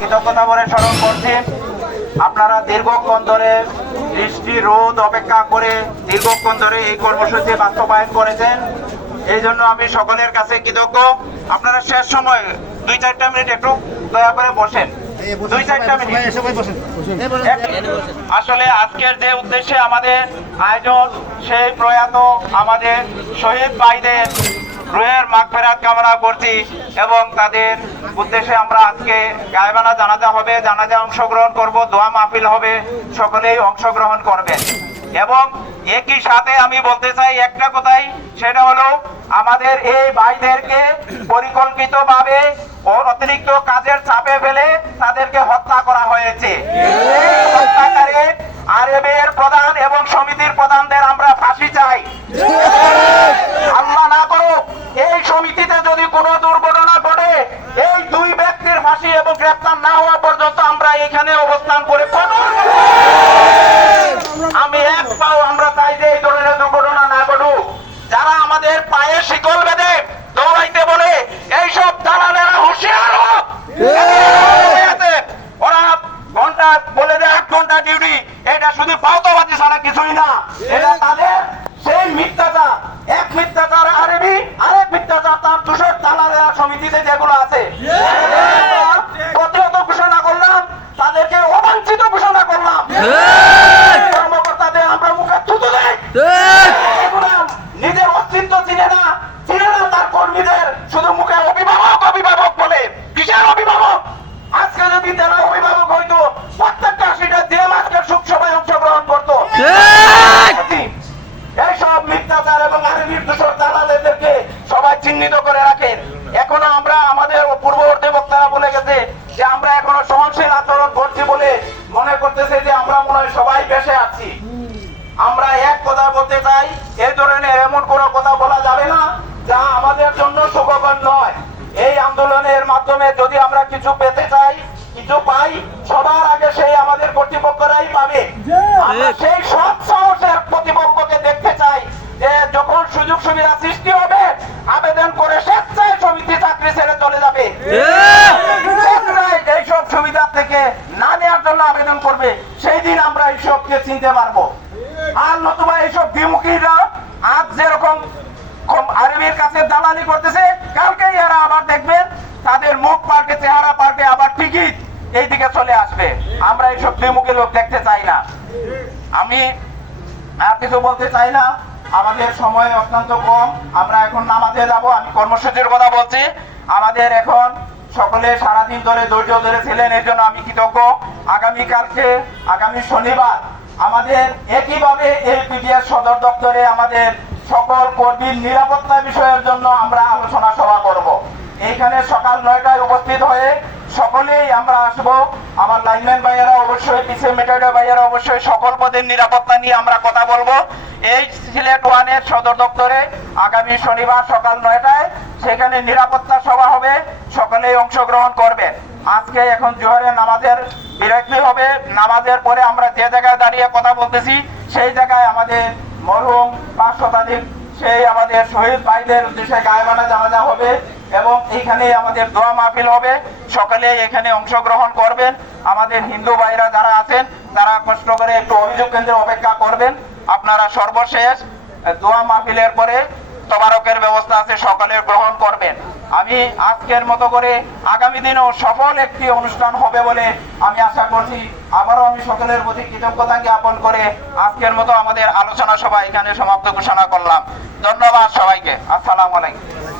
কৃতজ্ঞতা বলে স্মরণ করছি। আপনারা দীর্ঘক্ষণ ধরে বৃষ্টি রোদ অপেক্ষা করে দীর্ঘক্ষণ ধরে এই কর্মসূচি বাস্তবায়ন করেছেন। এই জন্য আমি সকলের কাছে কৃতজ্ঞ। আপনারা শেষ সময় দুই চারটা মিনিট একটু দয়া করে বসেন। দুই চারটা মিনিট। আসলে আজকের যে উদ্দেশ্যে আমাদের আয়োজন সেই প্রয়াত আমাদের শহীদ ভাইদের রুহের মাগফেরাত কামনা করছি এবং তাদের উদ্দেশ্যে আমরা আজকে গায়বানা জানাজা হবে, জানাজা অংশগ্রহণ করব, দোয়া মাহফিল হবে, সকলেই অংশগ্রহণ করবেন। এবং একই সাথে আমি বলতে চাই একটা কথাই, সেটা হলো আমাদের এই ভাইদেরকে পরিকল্পিতভাবে অতিরিক্ত কাজের চাপে ফেলে তাদেরকে হত্যা করা হয়েছে এই হত্যাকারী আরবের প্রধান এবং সমিতির প্রধানদের আমরা ফাঁসি চাই আল্লাহ না করুক এই সমিতিতে যদি কোনো দুর্ঘটনা ঘটে এই দুই ব্যক্তির ফাঁসি এবং গ্রেপ্তার না হওয়া পর্যন্ত আমরা এখানে অবস্থান করে আমি এক পাও আমরা চাই যে এই ধরনের দুর্ঘটনা না ঘটুক। যারা আমাদের পায়ে শিকল বেঁধে দৌড়াইতে বলে এইসব দালালেরা হুঁশিয়ার হোক! ওরা ঘণ্টা বলে যে আট ঘণ্টা ডিউটি এটা শুধু পাওতাবাজি ছাড়া কিছুই না। এটা তাদের সেই এক মিথ্যাচার আরবি আরেক মিথ্যাচার তার দুশোর দালালেরা সমিতিতে যেগুলো আছে প্রতিহত ঘোষণা করলাম তাদেরকে অবাঞ্ছিত ঘোষণা করলাম কর্মকর্তাদের আমরা মুখে থুতু দেয় এগুলা নিজের অস্তিত্ব চিনে না চিনে না তার কর্মীদের শুধু মুখে অভিভাবক অভিভাবক বলে কিসের অভিভাবক আজকে যদি তারা অভিভাবক হইতো প্রত্যেকটা সেটা দিয়ে আজকে সুখ সভায় অংশগ্রহণ করতো এইসব মিথ্যাচার এবং দূষণ দালালেদেরকে সবাই চিহ্নিত করে রাখেন। এখনও আমরা আমাদের পূর্ববর্তী বক্তারা বলে গেছে যে আমরা এখনও সহনশীল আচরণ করছি বলে মনে করতেছে যে আমরা মনে হয় সবাই বেসে আছি। আমরা এক কথা বলতে চাই এই ধরনের এমন কোনো কথা বলা যাবে না যা আমাদের জন্য সুখকর নয়। এই আন্দোলনের মাধ্যমে যদি আমরা কিছু পেতে সুযোগ সুবিধা সৃষ্টি হবে, আবেদন করে স্বেচ্ছায় সমিতি চাকরি ছেড়ে চলে যাবে। এইসব সুবিধা থেকে না নেওয়ার জন্য আবেদন করবে, সেই দিন আমরা এইসবকে চিনতে পারব। আর নতুবা এইসব বিমুখীরা আজ যেরকম কম- আরবির কাছে দালালি করতেছে, কালকেই এরা আবার দেখবেন তাদের মুখ পাল্টে, চেহারা পাল্টে আবার টিকিট এইদিকে চলে আসবে। আমরা এইসব বিমুখী লোক দেখতে চাই না। আমি আর কিছু বলতে চাই না। আমাদের সময় অত্যন্ত কম। আমরা এখন নামাজে যাব, আমি কর্মসূচির কথা বলছি। আমাদের এখন সকলে সারাদিন ধরে ধৈর্য ধরেছিলেন এর জন্য আমি কৃতজ্ঞ। আগামী কালকে, আগামী শনিবার আমাদের একইভাবে এই পিডিএস সদর দপ্তরে আমাদের সকল কর্মীর নিরাপত্তা বিষয়ের জন্য আমরা আলোচনা সভা করব। এইখানে সকাল নয়টায় উপস্থিত হয়ে সকলেই আমরা আসব। আমার লাইনম্যান ভাইয়েরা অবশ্যই পিছিয়ে মেটাডার ভাইয়েরা অবশ্যই সকল পদের নিরাপত্তা নিয়ে আমরা কথা বলব। এই সিলেট ওয়ানের সদর দপ্তরে আগামী শনিবার সকাল নয়টায় সেখানে নিরাপত্তা সভা হবে। সকলেই অংশগ্রহণ করবেন আজকে এখন জোহরের নামাজের বিরতি হবে। নামাজের পরে আমরা যে জায়গায় দাঁড়িয়ে কথা বলতেছি, সেই জায়গায় আমাদের মরহুম পাঁচ শতাধিক, সেই আমাদের শহীদ ভাইদের উদ্দেশ্যে গায়বানা জানাজা হবে এবং এইখানে আমাদের দোয়া মাহফিল হবে। সকলে এখানে অংশগ্রহণ করবেন। আমাদের হিন্দু ভাইরা যারা আছেন, তারা কষ্ট করে একটু অভিযোগ কেন্দ্রে অপেক্ষা করবেন। আপনারা সর্বশেষ দোয়া মাহফিলের পরে তবারকের ব্যবস্থা আছে, সকলে গ্রহণ করবেন। আমি আজকের মতো করে আগামী দিনেও সফল একটি অনুষ্ঠান হবে বলে আমি আশা করছি। আবারও আমি সকলের প্রতি কৃতজ্ঞতা জ্ঞাপন করে আজকের মতো আমাদের আলোচনা সভা এখানে সমাপ্ত ঘোষণা করলাম। ধন্যবাদ সবাইকে। আসসালাম আলাইকুম।